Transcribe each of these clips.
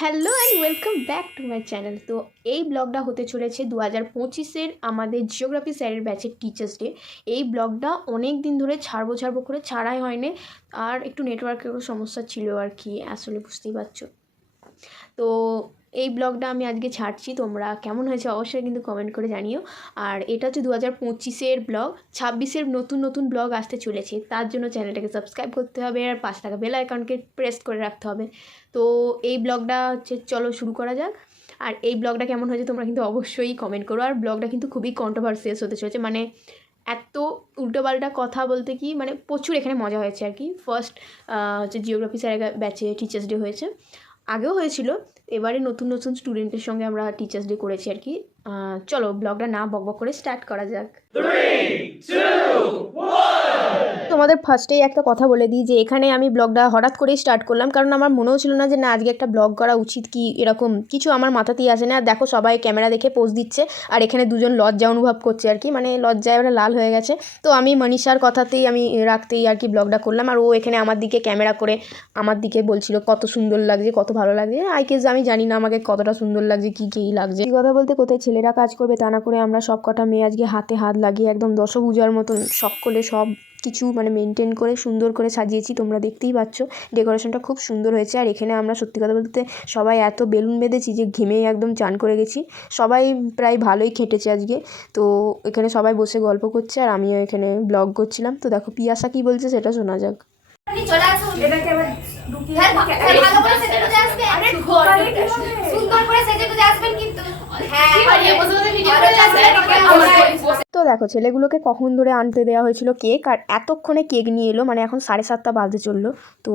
Hello and welcome back to my channel. তো এই ব্লগটা হতে চলেছে 2025-এর আমাদের জিওগ্রাফি স্যারের ব্যাচের টিচার্স ডে। এই ব্লগটা অনেক দিন ধরে ছাড়বো করে ছাড়াই হয়নি, আর একটু নেটওয়ার্কেরও সমস্যা ছিল আর কি, আসলে বুঝতেই পারছো। তো এই ব্লগটা আমি আজকে ছাড়ছি, তোমরা কেমন হয়েছে অবশ্যই কিন্তু কমেন্ট করে জানিও। আর এটা হচ্ছে 2025-এর ব্লগ, 26-এর নতুন ব্লগ আসতে চলেছে, তার জন্য চ্যানেলটাকে সাবস্ক্রাইব করতে হবে আর পাশে থাকা বেল আইকনকে প্রেস করে রাখতে হবে। তো এই ব্লগটা হচ্ছে, চলো শুরু করা যাক। আর এই ব্লগটা কেমন হয়েছে তোমরা কিন্তু অবশ্যই কমেন্ট করো। আর ব্লগটা কিন্তু খুবই কন্ট্রোভার্সিয়াস হতে চলেছে, মানে এত উল্টোপাল্টা কথা বলতে কি, মানে প্রচুর এখানে মজা হয়েছে আর কি। ফার্স্ট হচ্ছে জিওগ্রাফি স্যারের ব্যাচে টিচার্স ডে হয়েছে, আগেও হয়েছিল, এবারে নতুন স্টুডেন্টের সঙ্গে আমরা টিচার্স ডে করেছি আর কি। চলো ব্লগটা না বকবক করে স্টার্ট করা যাক। তোমাদের ফার্স্টেই একটা কথা বলে দিই যে এখানে আমি ব্লগটা হঠাৎ করেই স্টার্ট করলাম, কারণ আমার মনেও ছিল না যে না আজকে একটা ব্লগ করা উচিত, কি এরকম কিছু আমার মাথাতেই আসে না। আর দেখো সবাই ক্যামেরা দেখে পোজ দিচ্ছে, আর এখানে দুজন লজ্জা অনুভব করছে আর কি, মানে লজ্জায় ওরা লাল হয়ে গেছে। তো আমি মনীষার কথাতেই আমি রাখতেই আর কি ব্লগটা করলাম। আর ও এখানে আমার দিকে ক্যামেরা করে আমার দিকে বলছিল কত সুন্দর লাগছে, কত ভালো লাগছে। আমি জানি না আমাকে কতটা সুন্দর লাগছে, কী লাগছে। এই কথা বলতে কোথায় ছেলেরা কাজ করবে তা না করে আমরা সব কটা মেয়ে আজকে হাতে হাত লাগিয়ে একদম দশভূজার মতন সকলে সব কিছু মানে মেনটেন করে সুন্দর করে সাজিয়েছি, তোমরা দেখতেই পাচ্ছ। ডেকোরেশনটা খুব সুন্দর হয়েছে। আর এখানে আমরা সত্যি কথা বলতে সবাই এত বেলুন বেঁধেছি যে ঘেমেই একদম চান করে গেছি। সবাই প্রায় ভালোই খেটেছে আজকে। তো এখানে সবাই বসে গল্প করছে আর আমিও এখানে ব্লগ করছিলাম। তো দেখো পিয়াসা কী বলছে সেটা শোনা যাক। তো দেখো ছেলেগুলোকে কখন ধরে আনতে দেওয়া হয়েছিল কেক, আর এতক্ষণে কেক নিয়ে এলো, মানে এখন 7:30 বাজতে চললো। তো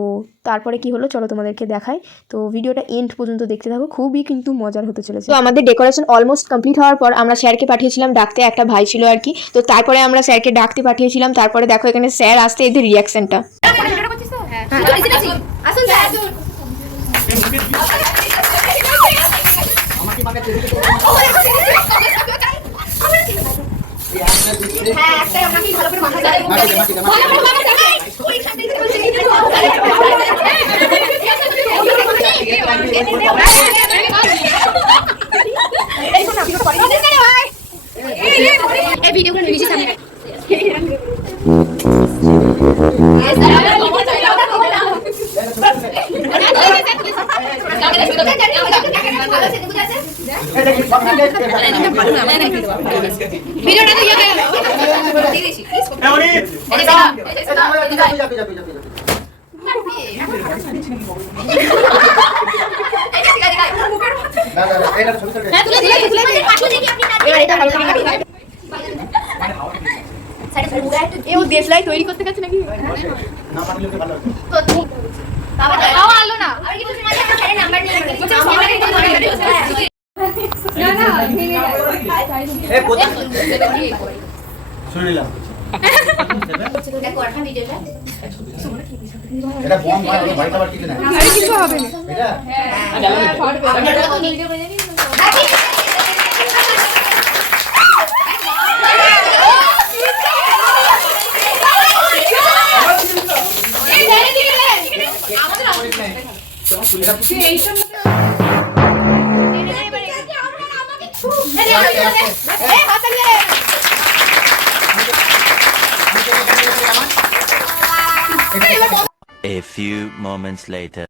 তারপরে কি হলো চলো তোমাদেরকে দেখাই। তো ভিডিওটা এন্ড পর্যন্ত দেখতে থাকো, খুবই কিন্তু মজার হতে চলেছে। তো আমাদের ডেকোরেশন অলমোস্ট কমপ্লিট হওয়ার পর আমরা স্যারকে পাঠিয়েছিলাম ডাকতে, একটা ভাই ছিল আর কি। তো তারপরে আমরা স্যারকে ডাকতে পাঠিয়েছিলাম। তারপরে দেখো এখানে স্যার আসতে এদের রিয়াকশনটা। দেশলাই তৈরি করতে গেছে নাকি? শুনিলাম এটা বম ভাই খাবার কিছু না, আরে কিছু হবে না A few moments later.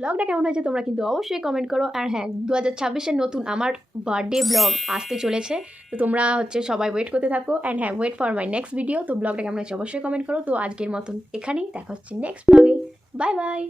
ব্লগটা কেমন হয়েছে তোমরা কিন্তু অবশ্যই কমেন্ট করো। আর হ্যাঁ 2026-এর নতুন আমার বার্থডে ব্লগ আসতে চলেছে, তো তোমরা হচ্ছে সবাই ওয়েট করতে থাকো। অ্যান্ড হ্যাঁ wait for my next video. তো ব্লগটা কেমন হয়েছে অবশ্যই কমেন্ট করো। তো আজকের মতন এখানেই, দেখা হচ্ছে নেক্সট ব্লগে। Bye bye.